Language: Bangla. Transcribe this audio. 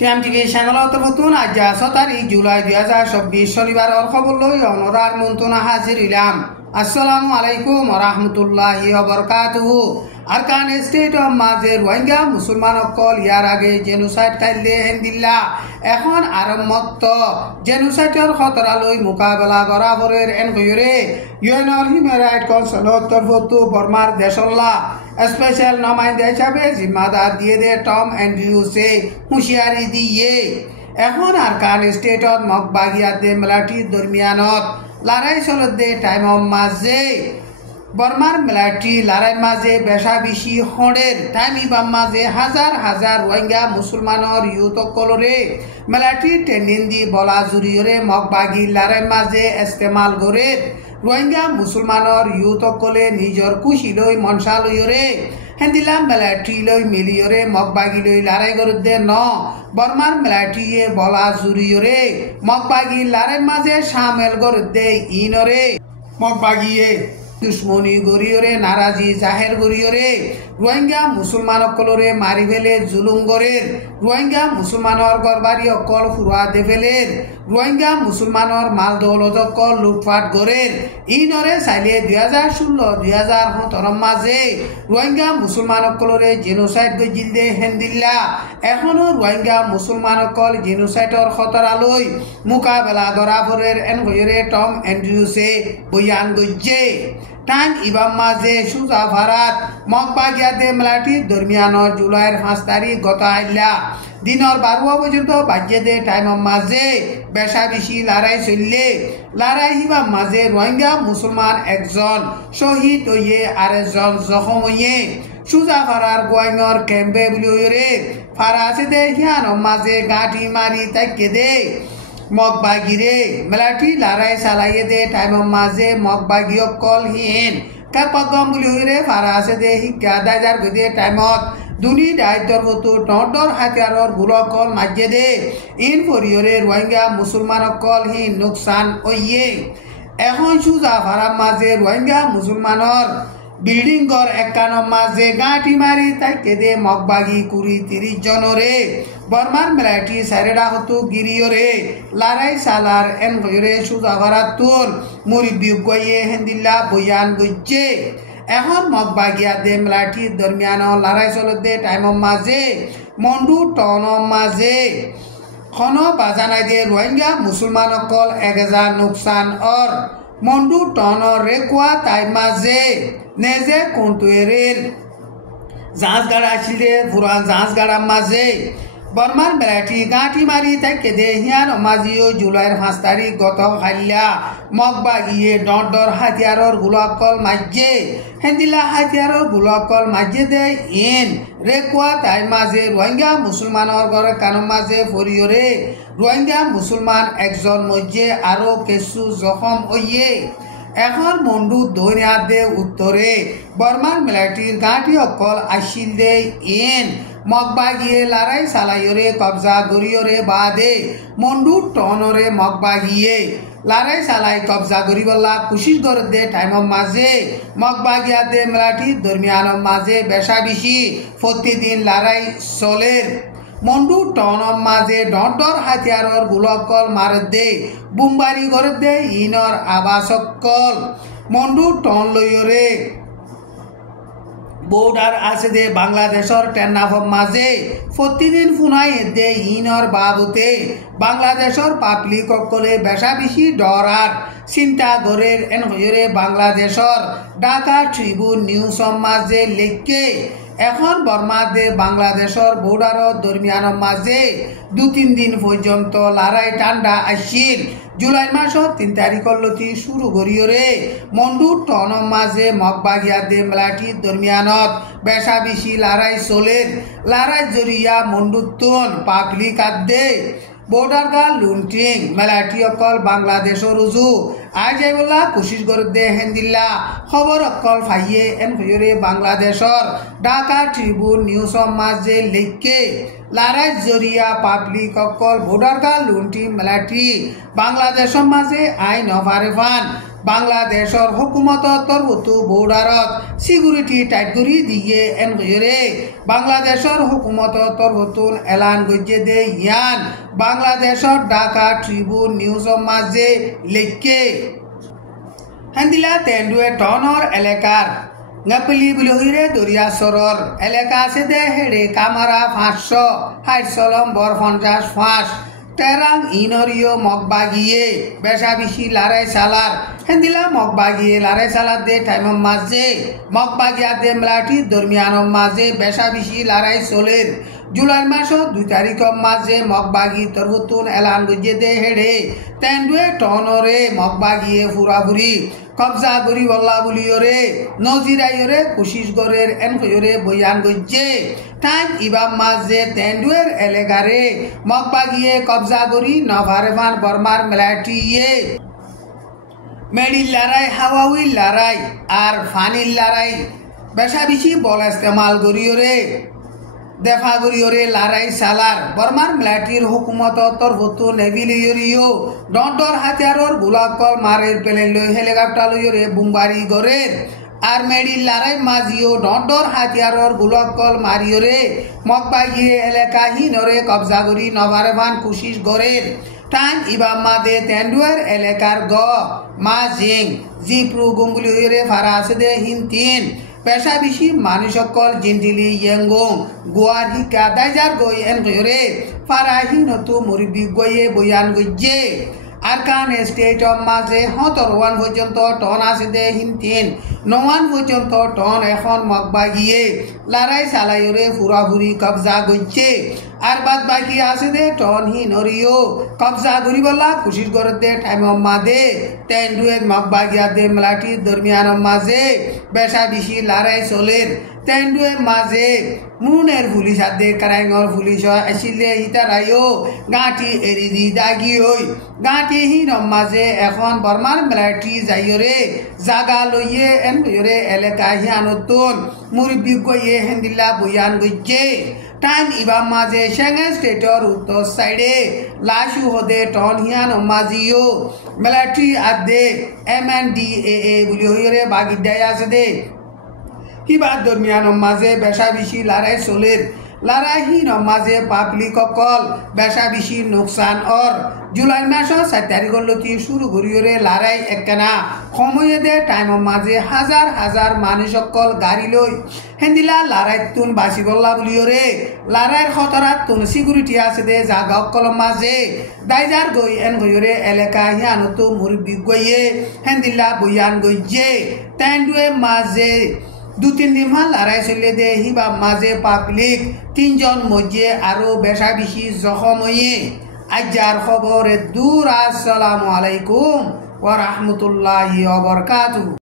টিএমটিভি চ্যানেলত নতুন আজ 7 তারিখ জুলাই 2024 শনিবারের খবর লই অনরার মন্ত্রণা হাজির হইলাম। আসসালামু আলাইকুম ওয়া রাহমাতুল্লাহি ওয়া বারাকাতুহু। আরকান স্টেট অফ মাঝে রোহিঙ্গা মুসলমান অকল ইয়ার আগে জেনোসাইড কাইলে হেন্দিল্লা এখন আরম্ভত জেনোসাইডের খতরা লই মোকাবেলা করা পরের এনকয়রে ইউএনর হিউম্যান রাইট কাউন্সিলত তরফতো বর্মার দেশল্লা স্পেশাল নমাইন্দা হিসাবে জিম্মাদার দিয়ে দে টম অ্যান্ড্রিউসে হুঁশিয়ারি দিয়ে এখন আরকান স্টেটত মগবাগিয়াতে মেলাটির দরমিয়ানত লড়াই চলতে টাইম মাঝে বর্মার মেলাটি লড়াই মাঝে বেশা বেশি হড়ের টাইমিবাম মাঝে হাজার হাজার রোহিঙ্গা মুসলমানের ইউথ কলরে মেলাটি টেন্ডিন্দি বলা জুড়িয়রে মগবাগি লড়াই মাঝে ইস্তেমাল করে রোহিঙ্গা মুসলমানের ইউথ কলে নিজর খুশি লই মনসা লইরে হেন্দিলাম মেলাটি লই মিলিয়রে মগবাগি লই লড়াই করতে ন বর্মার মেলাটিয়ে বলা জুড়িয়রে মগবাগি লড়াই মাঝে সামেল করতে ইনরে মগবাগিয়ে দুশ্মনী গরিয়রে নারাজি জাহের গরিয়রে রোহিঙ্গা মুসলমান অকলরে মারি ফেলে জুলুম গরের রোহিঙ্গা মুসলমানের গরবারি অকল ফুরা দে ফেলের রোহিঙ্গা মুসলমানের মাল দৌলত অকল লুটপাট গরের ইনরে চাইলে 2016-2017 মাঝে রোহিঙ্গা মুসলমান অকলরে জেনোসাইড গজিল দে হেন্দিল্লা এখনো রোহিঙ্গা মুসলমান অকল জেনোসাইডর খতরা লই মোকাবেলা করা ফরের এনগয়রে টম অ্যান্ড্রিউসে বয়ান গজ্জে টাইম ইবাম মাঝে সুজা ভারাত মগবাগিয়াতে মেলাটির দরমিয়ানর জুলাইয়ের 5 তারিখ গত আইলা দিনের 12 পর্যন্ত বাজ্যে দে টাইম মাঝে বেশা বেশি লড়াই চললে লড়াই হিবাম মাঝে রোহিঙ্গা মুসলমান একজন শহীদ হইয়ে আর একজন জখম হইয়ে সুজা ফারার গোয়াইনর ক্যাম্পে বুলিয়ে ফারাসে দে হিয়ান মাঝে গাঁঠি মারি তাকে দে মগবাগিরে মেলাটি লড়াই চালাইয়ে দে টাইম মাঝে মগবাগি অকল হিন কাপগম বুলি হইরে ফারাসে দে শিক্ষা দাইজার গদে টাইমত দুনি দায়িত্বর বতু টর হাতিয়ারর গুলকল মাঝে দে ইন ফরিয়রে রোহিঙ্গা মুসলমান অকল হিন নোকসান ওইয়ে এখন সুজা ফারার মাঝে রোহিঙ্গা মুসলমানর বিল্ডিং ঘর একানোর মাঝে গাঁঠি মারি তাকে দে মগবাগি 20-30 জনরে বর্মার মেলাটি সাইরেডা হতো গিরিয়রে লড়াই সালার এন গয়রে সুজা ভারাত তুল মুরিবি গয়ে হেন্দিল্লা বয়ান গজ্জে এখন মগবাগিয়া দে মেলাটির দরমিয়ান লড়াই চলতে টাইম মাঝে মন্ডু টন মাঝে খন বাজানাই দে রোহিঙ্গা মুসলমান অকল 1000 নোকসান অর মন্ডু টনর রেকুয়া তাই মাঝে নেজে কোন্তুয়েরের জাহাজ গাড়া ছিলে পুরান জাহাজ গাড়ার মাঝে বর্মার বেলাটি গাঁঠি মারি তাকে দে হিয়ান মাঝিও জুলাইয়ের 5 তারিখ গত হাইলা মগবাগিয়ে ডর হাতিয়ারর গুলাকল মাঝে হেন্দিলা হাতিয়ারর গুলাকল মাঝে দে ইন রেকুয়া তাই মাঝে রোহিঙ্গা মুসলমানের ঘরে কানো মাঝে ফরিয়রে রোহিঙ্গা মুসলমান একজন মধ্যে আরো কিছু জখম হইয়ে এখন মন্ডু দৈনিয়া দে উত্তরে বর্মার মেলাটির গাঁঠি অকল আসিল দে ইন মগবাগিয়ে লড়াই চালাইরে কবজা গরিয়রে বাদে মন্ডু টনরে মগবাগিয়ে লড়াই চালাই কবজা গরিবল্লা কুশিস গর দে টাইম মাঝে মগবাগিয়া দে মেলাটির দরমিয়ান মাঝে বেশা বেশি প্রতিদিন লড়াই চলের মন্ডু টন মাঝে ডর হাতিয়ারর গুলকল মার দে বুমবারি ঘর দে ইনর আবাসকল মন্ডু টন লইরে বর্ডার আছে দে বাংলাদেশর টেন্নাফম মাঝে প্রতিদিন ফুনাই দে ইনর বাবুতে বাংলাদেশর পাবলিক অকলে বেশা বেশি ডরার চিন্তা গরের এন হইরে বাংলাদেশর ঢাকা ট্রিবিউন নিউজ মাঝে লেখকে এখন বর্মা দে বাংলাদেশর বর্ডারর দরমিয়ান মাঝে 2-3 দিন পর্যন্ত লড়াই ঠান্ডা আসিল জুলাই মাসের 3 তারিখর লতি শুরু করিয়রে মন্ডু টন মাঝে মগবাগিয়া দে মেলাটির দরমিয়ানত বেশা বেশি লড়াই চলের লড়াই জরিয়া মন্ডুত্তন পাবলিক আদে বর্ডার গা লুন্টিং মেলাটি অকল বাংলাদেশর রুজু আজ বলা কোশিশ করে দে হেন্দিল্লা খবর অকল ফাইয়ে এন হইরে বাংলাদেশর ঢাকা ট্রিবিউন নিউজ মাঝে লেখকে লড়াই জরিয়া পাবলিক অকল বর্ডার গা লুন্টিং মেলাটি বাংলাদেশের মাঝে আইন অফারেফান বাংলাদেশৰ হুকুমতৰ তৰফতো বৰ্ডাৰত সিকিউৰিটি টাইট কৰি দিয়ে এনকয়ৰে বাংলাদেশৰ হুকুমতৰ তৰফতো এলান কৰিছে দে ইয়ান বাংলাদেশৰ ঢাকা ট্ৰিবিউন নিউজৰ মাজে লেখে হেন্দিলা তেন্দুৱে টনৰ এলেকাৰ Ngapeli bilohire Doria Soror, Eleka Sede Hede Kamara Fasho, Hide Solom Bor Fontas Fash, Terang Inorio Mokbagie, Beshabishi Lare Salar, Hendila Mokbagie, Lare Salar de Time of Maze, Mokbagia de Mlati, Dormiano Maze, Beshabishi Lare Soler, July Masho, Dutariko Maze, Mokbagi, Torhutun, Elan Gujede Hede, Tendue Tonore, Mokbagie, Furaburi. কবজা করি বল্লা বলিওরে নজিরাইরে কোশিশ গরের এনকয়রে বয়ান গজ্জে টাইম ইবাম মাঝে তেন্ডুয়ের এলেগারে মকবাগিয়ে কবজা করি নভারেভান বর্মার মেলাটিয়ে মেডিল লড়াই হাওয়াউই লড়াই আর ফানিল লড়াই বেশা বেশি বল ইস্তেমাল করিওরে দেখা করিওরে লড়াই সালার বর্মার মিলিটারির হুকুমতর তরফতো নেভিলিয়রিও ডন্ডর হাতিয়ারর গোলাকল মারের পেলেন লই হেলিকপ্টার লইরে বুমবারি গরের আর মেডিল লড়াই মাঝিও ডন্ডর হাতিয়ারর গোলাকল মারিওরে মকবাগিয়ে এলাকাহীনরে কবজা করি নভারেভান কোশিশ গরের টাইম ইবাম মাদে তেন্ডুয়ার এলাকার গ মা জিং জিপ্রু গঙ্গুলিরে ফারাসদে হিনতিন পেশা বেশি মানুষকল জিন্দিলি ইয়েঙ্গং গোয়ার হিকা দাইজার গই এনকয়রে ফারাহি নতু মুরব্বি গয়ে বয়ান গজ্জে আরকান স্টেট অফ মাঝে 17 পর্যন্ত টন আছে দে হিনতিন 9 পর্যন্ত টন এখন মকবাগিয়ে লড়াই চালাইরে ফুরাফুরি কবজা গজ্জে আর বাদ বাকি আছে দে টন হিনরিও কবজা করিবলা কোশিশ করতে টাইম মাদে তেন্ডুয়ের মকবাগিয়া দে মলাটি দরমিয়ান মাঝে বেশা বেশি লড়াই চলের তেন্ডুয়ে মাঝে মুনের পুলিশ আদে কারাইঙর পুলিশ আসিলে ইতারাইও গাঁটি এরি দি দাগি হই গাঁটি হিন মাঝে এখন বর্মার মিলিটারি যাইরে জাগা লইয়ে এনরে এলাকা হিয়ানতুন মুরব্বি গইয়ে হেন্দিল্লা বয়ান গজ্জে টাইম ইবাম মাঝে সেঙ্গে স্টেটর উত্তর সাইডে লাশু হদে টন হিয়ান মাঝিও মিলিটারি আদে MNDAA বলি হইরে বাগিদায় আছে দে হিবার দরমিয়ান মাঝে বেশা বেশি লড়াই চলের লড়াই হিন মাঝে পাবলিক অকল বেশা বেশি নোকসান অর জুলাই মাসের 7 তারিখলতি শুরু করিওরে লড়াই একখানা সময়ে দে টাইম মাঝে হাজার হাজার মানুষ অকল গাড়ি লই হেন্দিলা লড়াই তুন বাসি বল্লা বলিওরে লড়াইয়ের খতরাত তুন সিকিউরিটি আছে দে জাগা অকল মাঝে দাইজার গই এন গইরে এলাকা হিয়ানতো মুরব্বি গইয়ে হেন্দিলা বয়ান গইজে তেন্ডুয়ে মাঝে 2-3 দিন লড়াই চলে দে হিবা মাঝে পাবলিক 3 জন মধ্যে আরো বেশা বেশি জখম হয়ে আজার খবরে দূর আসসালামু আলাইকুম ওয়া রাহমাতুল্লাহি ওয়া বারাকাতুহু।